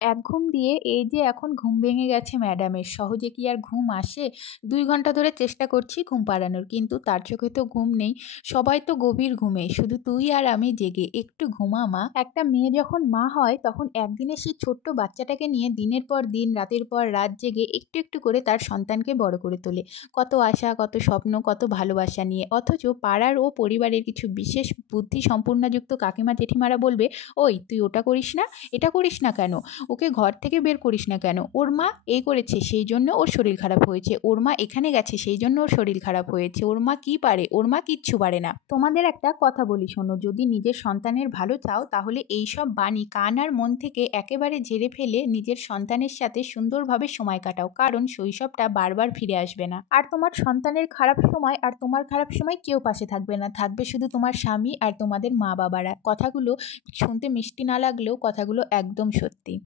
এক ঘুম দিয়ে এই যে এখন ঘুম ভেঙে গেছে ম্যাডামের। সহজে কি আর ঘুম আসে? ২ ঘন্টা ধরে চেষ্টা করছি ঘুম পাড়ানোর, কিন্তু তার চোখে তো ঘুম নেই। সবাই তো গভীর ঘুমে, শুধু তুই আর আমি জেগে। একটু ঘুমা মা। একটা মেয়ে যখন মা হয় তখন একদিনে সেই ছোট্ট বাচ্চাটাকে নিয়ে দিনের পর দিন, রাতের পর রাত জেগে একটু একটু করে তার সন্তানকে বড় করে তোলে। কত আশা, কত স্বপ্ন, কত ভালোবাসা নিয়ে। অথচ পাড়ার ও পরিবারের কিছু বিশেষ বুদ্ধি সম্পন্নাযুক্ত কাকিমা জেঠিমারা বলবে, "ওই তুই ওটা করিস না, এটা করিস না কেন? ওকে ঘর থেকে বের করিস না কেন? ওর মা এই করেছে সেই জন্য ওর শরীর খারাপ হয়েছে, ওর মা এখানে গেছে সেই জন্য ওর শরীর খারাপ হয়েছে, ওর মা কি পারে, ওর মা কিচ্ছু পারে না।" তোমাদের একটা কথা বলি শোনো, যদি নিজের সন্তানের ভালো চাও তাহলে এইসব বাণী কান আর মন থেকে একেবারে ঝেড়ে ফেলে নিজের সন্তানের সাথে সুন্দরভাবে সময় কাটাও, কারণ শৈশবটা বারবার ফিরে আসবে না। আর তোমার সন্তানের খারাপ সময় আর তোমার খারাপ সময় কেউ পাশে থাকবে না, থাকবে শুধু তোমার স্বামী আর তোমাদের মা বাবারা। কথাগুলো শুনতে মিষ্টি না লাগলেও কথাগুলো একদম সত্যি।